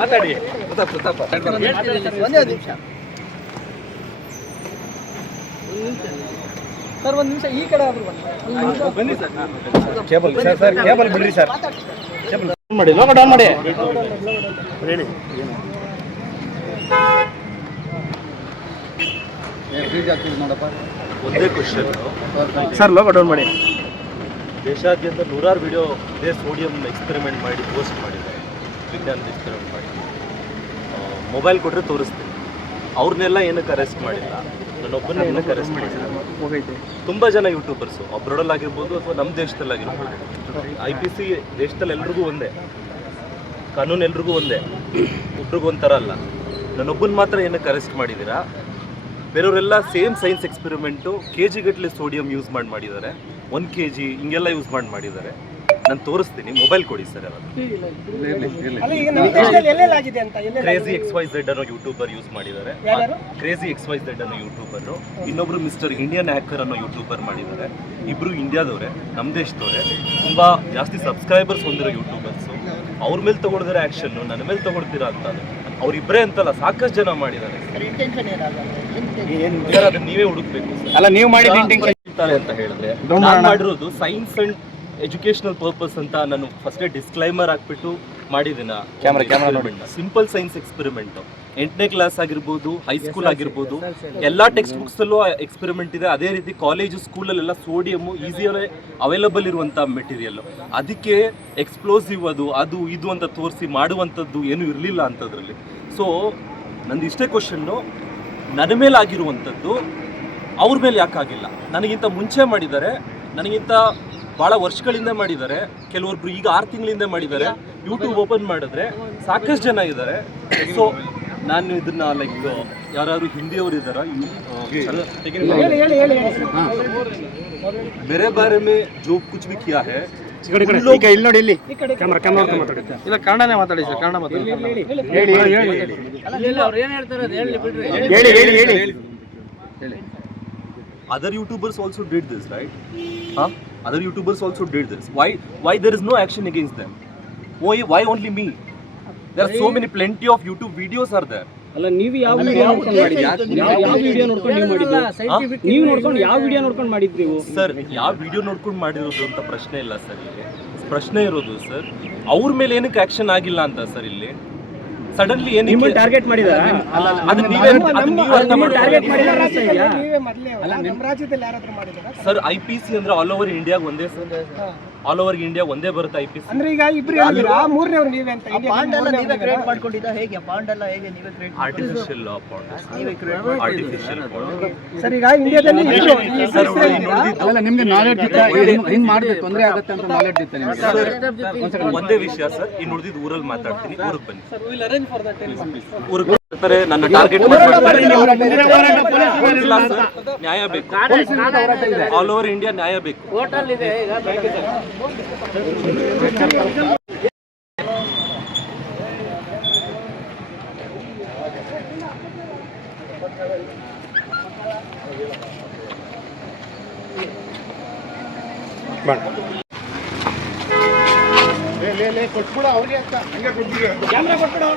ಮಾತಾಡಿ. ಒಂದೇ ನಿಮಿಷ. ಸರ್ ಒಂದು ನಿಮಿಷ ಈ ಕಡೆ ಆದ್ರೂ ಬನ್ನಿ. Sir cable sir sir cable ಬಿಡ್ರಿ ಸರ್. ಕೇಬಲ್. ಮಾಡಿ ಲೋಗೋ ಡೌನ್ ಮಾಡಿ. ಒಂದೇ ಕ್ವಶನ್ ಸರ್ ಲೋಗೋ ಡೌನ್ ಮಾಡಿ. ದೇಶಾದ್ಯಂತ ನೂರಾರು ವಿಡಿಯೋ ಇದೇ ಸೋಡಿಯಂ ಎಕ್ಸ್ಪೆರಿಮೆಂಟ್ ಮಾಡಿ ಪೋಸ್ಟ್ ಮಾಡಿದ್ದಾರೆ. ಅಂದಿರ್ತಾರೆ ಮಾಡಿ ಮೊಬೈಲ್ ಕೊಟ್ಟರೆ ತೋರಿಸ್ತೀನಿ. ಅವ್ರನ್ನೆಲ್ಲ ಏನಕ್ಕೆ ಅರೆಸ್ಟ್ ಮಾಡಿಲ್ಲ? ನನ್ನೊಬ್ಬನ ಏನಕ್ಕೆ ಅರೆಸ್ಟ್ ಮಾಡಿಲ್ಲ? ತುಂಬ ಜನ ಯೂಟ್ಯೂಬರ್ಸು ಅಬ್ರಾಡಲ್ಲಿ ಆಗಿರ್ಬೋದು ಅಥವಾ ನಮ್ಮ ದೇಶದಲ್ಲಿ ಆಗಿರ್ಬೋದು. ಐ ಪಿ ಸಿ ದೇಶದಲ್ಲಿ ಎಲ್ರಿಗೂ ಒಂದೇ. ಕಾನೂನು ಎಲ್ರಿಗೂ ಒಂದೇ. ಒಬ್ರಿಗೂ ಒಂಥರ ಅಲ್ಲ. ನನ್ನೊಬ್ಬನ ಮಾತ್ರ ಏನಕ್ಕೆ ಅರೆಸ್ಟ್ ಮಾಡಿದ್ದೀರಾ ಬೇರೆಯವರೆಲ್ಲ same science experiment K G ಗಟ್ಟಲೆ ಸೋಡಿಯಂ ಯೂಸ್ ಮಾಡಿ ಮಾಡಿದ್ದಾರೆ. ಒನ್ ಕೆ ಜಿ ಹಿಂಗೆಲ್ಲ ಯೂಸ್ ಮಾಡಿ ಮಾಡಿದ್ದಾರೆ. ನಾನು ತೋರಿಸ್ತೀನಿ ಮೊಬೈಲ್ ಕೊಡಿ ಸರ್ ಯಾರಾದ್ರು ಅಲ್ಲ ಈಗ ನಮ್ಮ ದೇಶದಲ್ಲಿ ಆಗಿದೆ ಅಂತ ಕ್ರೇಜಿ ಎಕ್ಸ್ ವೈ ಝೆಡ್ ಅನ್ನೋ ಯೂಟ್ಯೂಬರ್ ಯೂಸ್ ಮಾಡಿದ್ದಾರೆ? ಕ್ರೇಜಿ ಎಕ್ಸ್ ವೈ ಝೆಡ್ ಅನ್ನೋ ಯೂಟ್ಯೂಬರ್ ಇನ್ನೊಬ್ರು ಮಿಸ್ಟರ್ ಇಂಡಿಯನ್ ಹ್ಯಾಕರ್ ಅನ್ನೋ ಯೂಟ್ಯೂಬರ್ ಮಾಡಿದ್ದಾರೆ. ಇಬ್ರು ಇಂಡಿಯಾದವರೇ ನಮ್ಮ ದೇಶದವರೇ. ತುಂಬಾ ಜಾಸ್ತಿ ಸಬ್ಸ್ಕ್ರೈಬರ್ಸ್ ಹೊಂದಿರೋ ಯೂಟ್ಯೂಬರ್ಸ್ ಅವ್ರ ಮೇಲೆ ತಗೊಳ್ದಿರೋ ಆಕ್ಷನ್ ನನ್ನ ಮೇಲೆ ತಗೊಳ್ತೀರಾ ಅಂತ. ಅವ್ರಿಬ್ರೇ ಅಂತಲ್ಲ ಸಾಕಷ್ಟು ಜನ ಮಾಡಿದ್ದಾರೆ. ಅದನ್ನ ನೀವೇ ಹುಡುಕ್ಬೇಕು ಅಲ್ಲ ನೀವು ಹೇಳ್ತಾರೆ ಅಂತ ಹೇಳಿದ್ರೆ. ಮಾಡಿರೋದು ಸೈನ್ಸ್ ಅಂಡ್ ಎಜುಕೇಶನಲ್ ಪರ್ಪಸ್ ಅಂತ ನಾನು ಫಸ್ಟೇ ಡಿಸ್ಕ್ಲೈಮರ್ ಹಾಕ್ಬಿಟ್ಟು ಮಾಡಿದ್ದೀನಿ ಕ್ಯಾಮ್ರಾ ಕ್ಯಾಮ್ರಾ ನೋಡಿ. ಸಿಂಪಲ್ ಸೈನ್ಸ್ ಎಕ್ಸ್ಪೆರಿಮೆಂಟ್ ಎಂಟನೇ ಕ್ಲಾಸ್ ಆಗಿರ್ಬೋದು ಹೈಸ್ಕೂಲ್ ಆಗಿರ್ಬೋದು ಎಲ್ಲ ಟೆಕ್ಸ್ಟ್ ಬುಕ್ಸಲ್ಲೂ ಎಕ್ಸ್ಪೆರಿಮೆಂಟ್ ಇದೆ. ಅದೇ ರೀತಿ ಕಾಲೇಜು ಸ್ಕೂಲಲ್ಲೆಲ್ಲ ಸೋಡಿಯಮ್ಮು ಈಸಿಯಾಗಿ ಅವೈಲಬಲ್ ಇರುವಂಥ ಮೆಟೀರಿಯಲ್ಲು ಅದಕ್ಕೆ ಎಕ್ಸ್ಪ್ಲೋಸಿವ್ ಅದು ಅದು ಇದು ಅಂತ ತೋರಿಸಿ ಮಾಡುವಂಥದ್ದು ಏನು ಇರಲಿಲ್ಲ ಅಂಥದ್ರಲ್ಲಿ ಸೊ ನಂದು ಇಷ್ಟೇ ಕ್ವಶನ್ನು ನನ್ನ ಮೇಲೆ ಆಗಿರುವಂಥದ್ದು ಅವ್ರ ಮೇಲೆ ಯಾಕಾಗಿಲ್ಲ? ನನಗಿಂತ ಮುಂಚೆ ಮಾಡಿದ್ದಾರೆ ನನಗಿಂತ ಭಾಳ ವರ್ಷಗಳಿಂದ ಮಾಡಿದ್ದಾರೆ. ಕೆಲವೊಬ್ರು ಈಗ ಆರು ತಿಂಗಳಿಂದ ಮಾಡಿದ್ದಾರೆ. ಯೂಟ್ಯೂಬ್ ಓಪನ್ ಮಾಡಿದ್ರೆ ಸಾಕಷ್ಟು ಜನ ಇದ್ದಾರೆ. ಸೊ ನಾನು ಇದನ್ನ ಲೈಕ್ ಯಾರು ಹಿಂದಿಯವರು ಇದ್ದಾರ? ಬೇರೆ ಬಾರೆ ಮೇ ಜೋ ಕುಚ್ ಬಿ ಕಿಯಾ ಹೇ? ಇಲ್ಲಿ ನೋಡಿ ಇಲ್ಲಿ. ಕ್ಯಾಮ್ರಾ ಕ್ಯಾಮ್ರಾ ಇಲ್ಲ ಕನ್ನಡನೇ ಮಾತಾಡಿ ಸರ್ ಕನ್ನಡ ಮಾತಾಡಿ. ಹೇಳಿ ಹೇಳಿ ಹೇಳಿ. Other YouTubers also did this right ಹಾಂ? Other youtubers also did this why why there is no action against them why why only me there are so many plenty of youtube videos are there ಅಲ್ಲ ನೀವು ಯಾವ video ನೋಡ್ಕೊಂಡು ಮಾಡಿದ್ಯಾ ಯಾವ video ನೋಡ್ಕೊಂಡು ನೀವು ಮಾಡಿದ್ದು ನೀವು ನೋಡ್ಕೊಂಡು ಯಾವ ವಿಡಿಯೋ ನೋಡ್ಕೊಂಡು ಮಾಡಿದ್ರಿ ನೀವು ಸರ್ ಯಾವ ವಿಡಿಯೋ ನೋಡ್ಕೊಂಡು ಮಾಡಿರೋದು ಅಂತ ಪ್ರಶ್ನೆ ಇಲ್ಲ ಸರ್ ಇಲ್ಲಿ ಪ್ರಶ್ನೆ ಇರೋದು ಸರ್ ಅವ್ರ ಮೇಲೆ ಏನಕ್ಕೆ ಆಕ್ಷನ್ ಆಗಿಲ್ಲ ಅಂತ ಸರ್ ಇಲ್ಲಿ ಸಡನ್ಲಿ ಏನು ನಿಮ್ಮ ಟಾರ್ಗೆಟ್ ಮಾಡಿದಾರ? ಅಲ್ಲ ನೀವೇ ಅದು ನೀವೇ ಅರ್ಥ ಟಾರ್ಗೆಟ್. ಮಾಡಿದಾರ. ನೀವೇ ಮೊದಲೇ ನಮ್ಮ ರಾಜ್ಯದಲ್ಲಿ ಯಾರಾದ್ರೂ ಮಾಡಿದಾರ? ಸರ್ ಐಪಿಸಿ ಪಿ ಸಿ ಅಂದ್ರೆ ಆಲ್ ಓವರ್ ಇಂಡಿಯಾಗ ಒಂದೇ ಸರ್. ಆಲ್ ಓವರ್ ಇಂಡಿಯಾ ಒಂದೇ ಬರುತ್ತೆ ಐ ಪಿ ಸಿ ಅಂದ್ರೆ ಈಗ ಇಬ್ರು ಹೇಳಿದ್ರ? ಮೂರನೇವ್ರು ನೀವೇ ಅಂತ ಬಾಂಡ್ ಎಲ್ಲ ನೀವೇ ಕ್ರಿಯೇಟ್ ಮಾಡ್ಕೊಂಡಿದ್ದ ಹೇಗೆ? ಬಾಂಡ್ ಎಲ್ಲ ಹೇಗೆ ನೀವೇ ಕ್ರಿಯೇಟ್ ಆರ್ಟಿಫಿಷಿಯಲ್ ಆರ್ಟಿಫಿಷಿಯಲ್ ಸರ್ ಈಗ ಇಂಡಿಯಾದಲ್ಲಿ ಸರ್? ಅಲ್ಲ ನಿಮ್ಗೆ ನಾಲೆಡ್ಜ್ ಇತ್ತ ಹಿಂಗ್ ಮಾಡಿದ್ರೆ ತೊಂದರೆ ಆಗುತ್ತೆ ಅಂತ ನಾಲೆಡ್ಜ್ ಇತ್ತ ನಿಮ್ಗೆ. ಒಂದೇ ವಿಷಯ ಸರ್ ಈ ಉಳಿದಿದ್ದು ಊರಲ್ಲಿ ಮಾತಾಡ್ತೀನಿ. ಊರಿಗೆ ಬನ್ನಿ. ಊರಿಗೆ ಬರ್ತಾರೆ ನನ್ನ ಟಾರ್ಗೆಟ್ ನ್ಯಾಯ ಬೇಕು. ಆಲ್ ಓವರ್ ಇಂಡಿಯಾ ನ್ಯಾಯ ಬೇಕು. ಕ್ಯಾಮ್ರಾ ಕೊಟ್ಬಿಡು